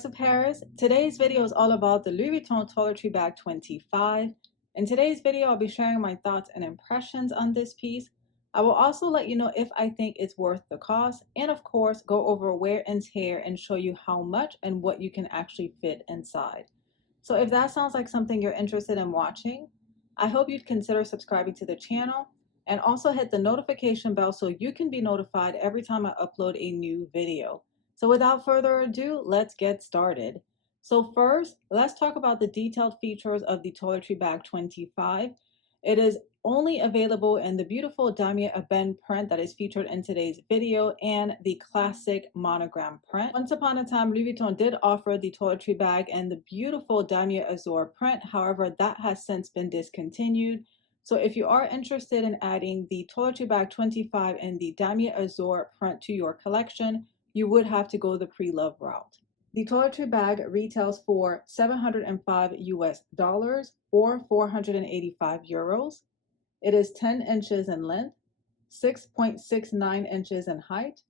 Alexa Paris. Today's video is all about the Louis Vuitton Toiletry Bag 25. In today's video, I'll be sharing my thoughts and impressions on this piece. I will also let you know if I think it's worth the cost, and of course, go over wear and tear and show you how much and what you can actually fit inside. So if that sounds like something you're interested in watching, I hope you'd consider subscribing to the channel and also hit the notification bell so you can be notified every time I upload a new video. So without further ado, let's get started. So first, let's talk about the detailed features of the Toiletry Bag 25. It is only available in the beautiful damier ebene print that is featured in today's video and the classic monogram print. Once upon a time, Louis Vuitton did offer the toiletry bag in the beautiful damier azur print. However, that has since been discontinued. So if you are interested in adding the Toiletry Bag 25 and the damier azur print to your collection, you would have to go the pre-love route. The toiletry bag retails for $705 US or 485 euros. It is 10 inches in length, 6.69 inches in height,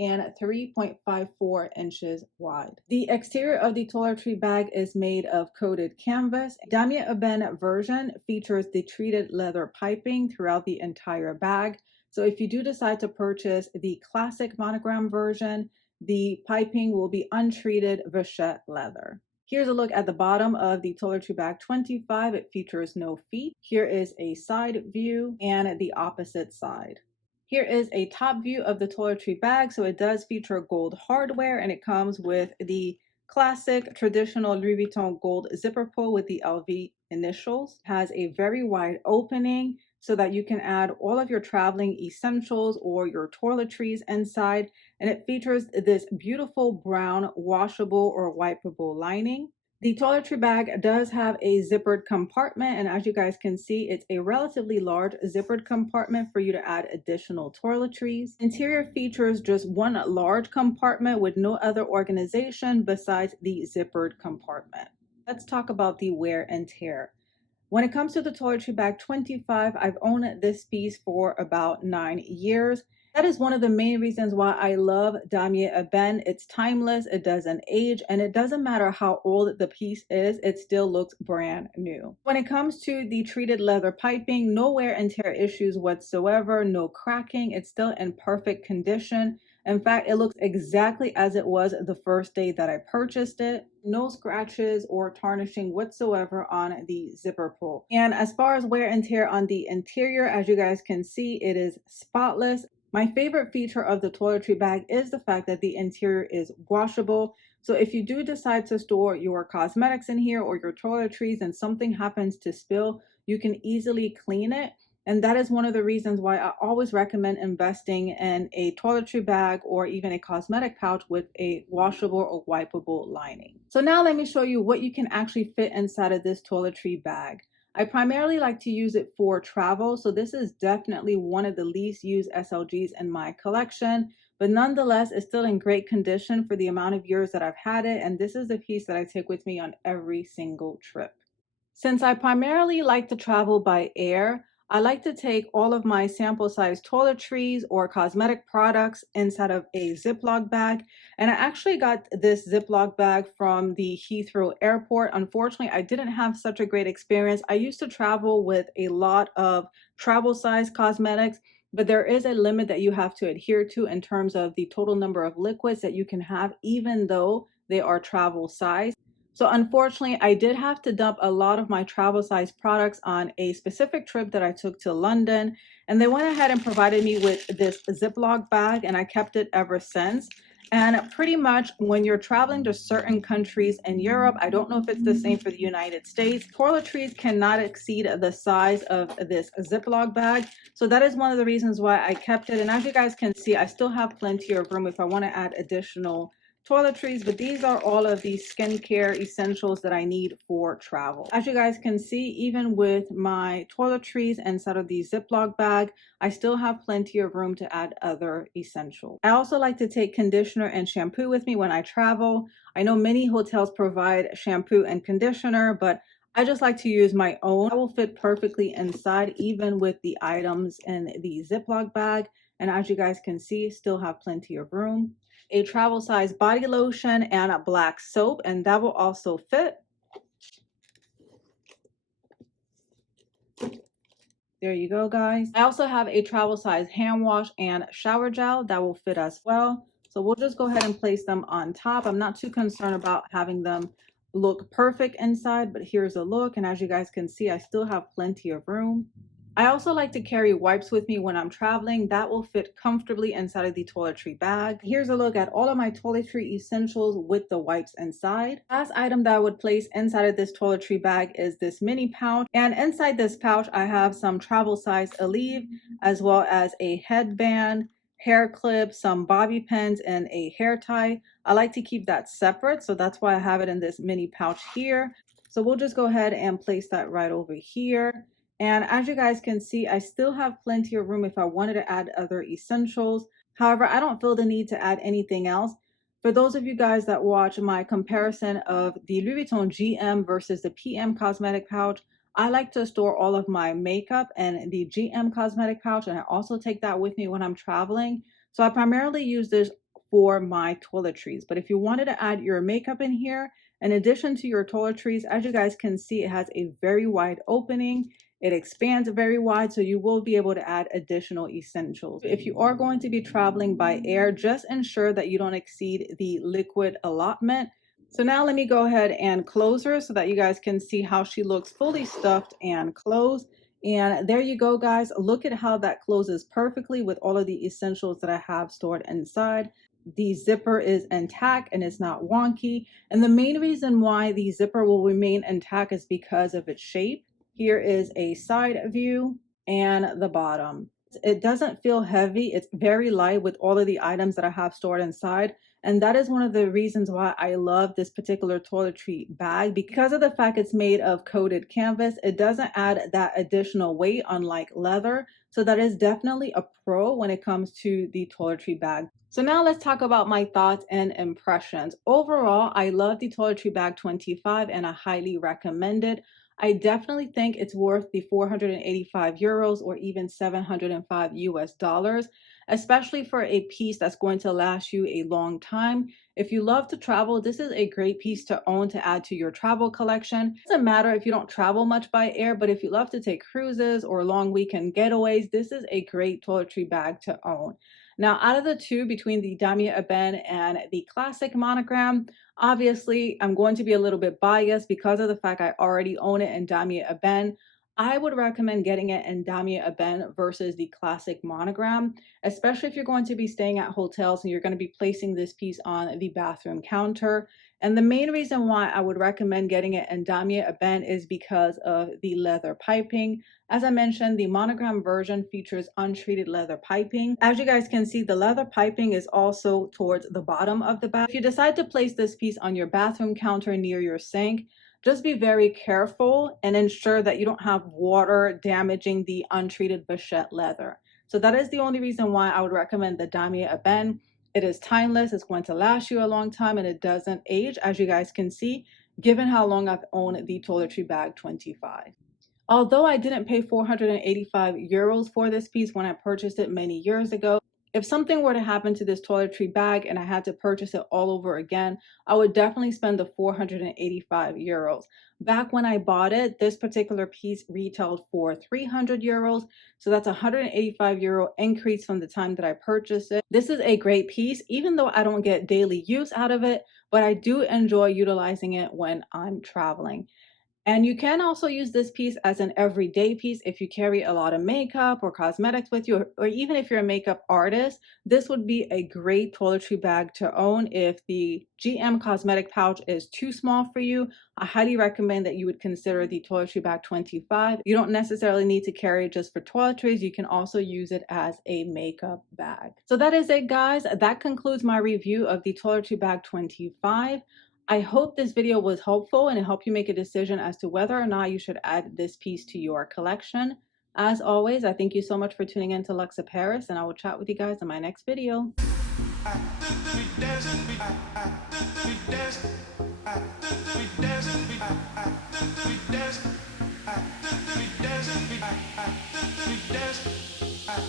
and 3.54 inches wide. The exterior of the toiletry bag is made of coated canvas. Damier ebene version features the treated leather piping throughout the entire bag. So if you do decide to purchase the classic monogram version, the piping will be untreated vachette leather. Here's a look at the bottom of the Toiletry Bag 25. It features no feet. Here is a side view and the opposite side. Here is a top view of the toiletry bag. So it does feature gold hardware and it comes with the classic traditional Louis Vuitton gold zipper pull with the LV initials. It has a very wide opening so that you can add all of your traveling essentials or your toiletries inside. And it features this beautiful brown washable or wipeable lining. The toiletry bag does have a zippered compartment, and as you guys can see, it's a relatively large zippered compartment for you to add additional toiletries. Interior features just one large compartment with no other organization besides the zippered compartment. Let's talk about the wear and tear. When it comes to the Toiletry Bag 25, I've owned this piece for about 9 years. That is one of the main reasons why I love damier ebene. It's timeless, it doesn't age, and it doesn't matter how old the piece is, it still looks brand new. When it comes to the treated leather piping, no wear and tear issues whatsoever, no cracking, it's still in perfect condition. In fact, it looks exactly as it was the first day that I purchased it. No scratches or tarnishing whatsoever on the zipper pull. And as far as wear and tear on the interior, as you guys can see, it is spotless. My favorite feature of the toiletry bag is the fact that the interior is washable. So if you do decide to store your cosmetics in here or your toiletries and something happens to spill, you can easily clean it. And that is one of the reasons why I always recommend investing in a toiletry bag or even a cosmetic pouch with a washable or wipeable lining. So now let me show you what you can actually fit inside of this toiletry bag. I primarily like to use it for travel, so this is definitely one of the least used SLGs in my collection, but nonetheless, it's still in great condition for the amount of years that I've had it, and this is the piece that I take with me on every single trip. Since I primarily like to travel by air, I like to take all of my sample size toiletries or cosmetic products inside of a Ziploc bag. And I actually got this Ziploc bag from the Heathrow Airport. Unfortunately, I didn't have such a great experience. I used to travel with a lot of travel size cosmetics, but there is a limit that you have to adhere to in terms of the total number of liquids that you can have, even though they are travel size. So unfortunately, I did have to dump a lot of my travel size products on a specific trip that I took to London. And they went ahead and provided me with this Ziploc bag, and I kept it ever since. And pretty much when you're traveling to certain countries in Europe, I don't know if it's the same for the United States, toiletries cannot exceed the size of this Ziploc bag. So that is one of the reasons why I kept it. And as you guys can see, I still have plenty of room if I want to add additional toiletries, but these are all of the skincare essentials that I need for travel. As you guys can see, even with my toiletries inside of the Ziploc bag, I still have plenty of room to add other essentials. I also like to take conditioner and shampoo with me when I travel. I know many hotels provide shampoo and conditioner, but I just like to use my own. I will fit perfectly inside, even with the items in the Ziploc bag. And as you guys can see, still have plenty of room. a travel size body lotion, and a black soap, and that will also fit. There you go, guys. I also have a travel size hand wash and shower gel that will fit as well. So we'll just go ahead and place them on top. I'm not too concerned about having them look perfect inside, but here's a look. And as you guys can see, I still have plenty of room. I also like to carry wipes with me when I'm traveling. That will fit comfortably inside of the toiletry bag. Here's a look at all of my toiletry essentials with the wipes inside. Last item that I would place inside of this toiletry bag is this mini pouch. And inside this pouch, I have some travel size Aleve, as well as a headband, hair clip, some bobby pins, and a hair tie. I like to keep that separate, so that's why I have it in this mini pouch here. So we'll just go ahead and place that right over here. And as you guys can see, I still have plenty of room if I wanted to add other essentials. However, I don't feel the need to add anything else. For those of you guys that watch my comparison of the Louis Vuitton GM versus the PM cosmetic pouch, I like to store all of my makeup in the GM cosmetic pouch, and I also take that with me when I'm traveling. So I primarily use this for my toiletries. But if you wanted to add your makeup in here, in addition to your toiletries, as you guys can see, it has a very wide opening. It expands very wide, so you will be able to add additional essentials. If you are going to be traveling by air, just ensure that you don't exceed the liquid allotment. So now let me go ahead and close her so that you guys can see how she looks fully stuffed and closed. And there you go, guys. Look at how that closes perfectly with all of the essentials that I have stored inside. The zipper is intact and it's not wonky. And the main reason why the zipper will remain intact is because of its shape. Here is a side view and the bottom. It doesn't feel heavy. It's very light with all of the items that I have stored inside. And that is one of the reasons why I love this particular toiletry bag. Because of the fact it's made of coated canvas, it doesn't add that additional weight, unlike leather. So that is definitely a pro when it comes to the toiletry bag. So now let's talk about my thoughts and impressions. Overall, I love the Toiletry Bag 25 and I highly recommend it. I definitely think it's worth the 485 euros or even 705 US dollars, especially for a piece that's going to last you a long time. If you love to travel, this is a great piece to own to add to your travel collection. It doesn't matter if you don't travel much by air, but if you love to take cruises or long weekend getaways, this is a great toiletry bag to own. Now, out of the two, between the Damier Ebene and the classic monogram, obviously, I'm going to be a little bit biased because of the fact I already own it in Damier Ebene. I would recommend getting it in Damier Ebene versus the classic monogram, especially if you're going to be staying at hotels and you're going to be placing this piece on the bathroom counter. And the main reason why I would recommend getting it in Damier Ebene is because of the leather piping. As I mentioned, the monogram version features untreated leather piping. As you guys can see, the leather piping is also towards the bottom of the bag. If you decide to place this piece on your bathroom counter near your sink, just be very careful and ensure that you don't have water damaging the untreated vachette leather. So that is the only reason why I would recommend the Damier Ebene. It is timeless, it's going to last you a long time, and it doesn't age, as you guys can see, given how long I've owned the Toiletry Bag 25. Although I didn't pay 485 euros for this piece when I purchased it many years ago, if something were to happen to this toiletry bag and I had to purchase it all over again, I would definitely spend the 485 euros. Back when I bought it, this particular piece retailed for 300 euros. So that's a 185 euro increase from the time that I purchased it. This is a great piece, even though I don't get daily use out of it, but I do enjoy utilizing it when I'm traveling. And you can also use this piece as an everyday piece if you carry a lot of makeup or cosmetics with you, or even if you're a makeup artist. This would be a great toiletry bag to own. If the GM cosmetic pouch is too small for you, I highly recommend that you would consider the Toiletry Bag 25. You don't necessarily need to carry it just for toiletries. You can also use it as a makeup bag. So that is it, guys. That concludes my review of the Toiletry Bag 25. I hope this video was helpful and it helped you make a decision as to whether or not you should add this piece to your collection. As always, I thank you so much for tuning in to Lux Paris, and I will chat with you guys in my next video.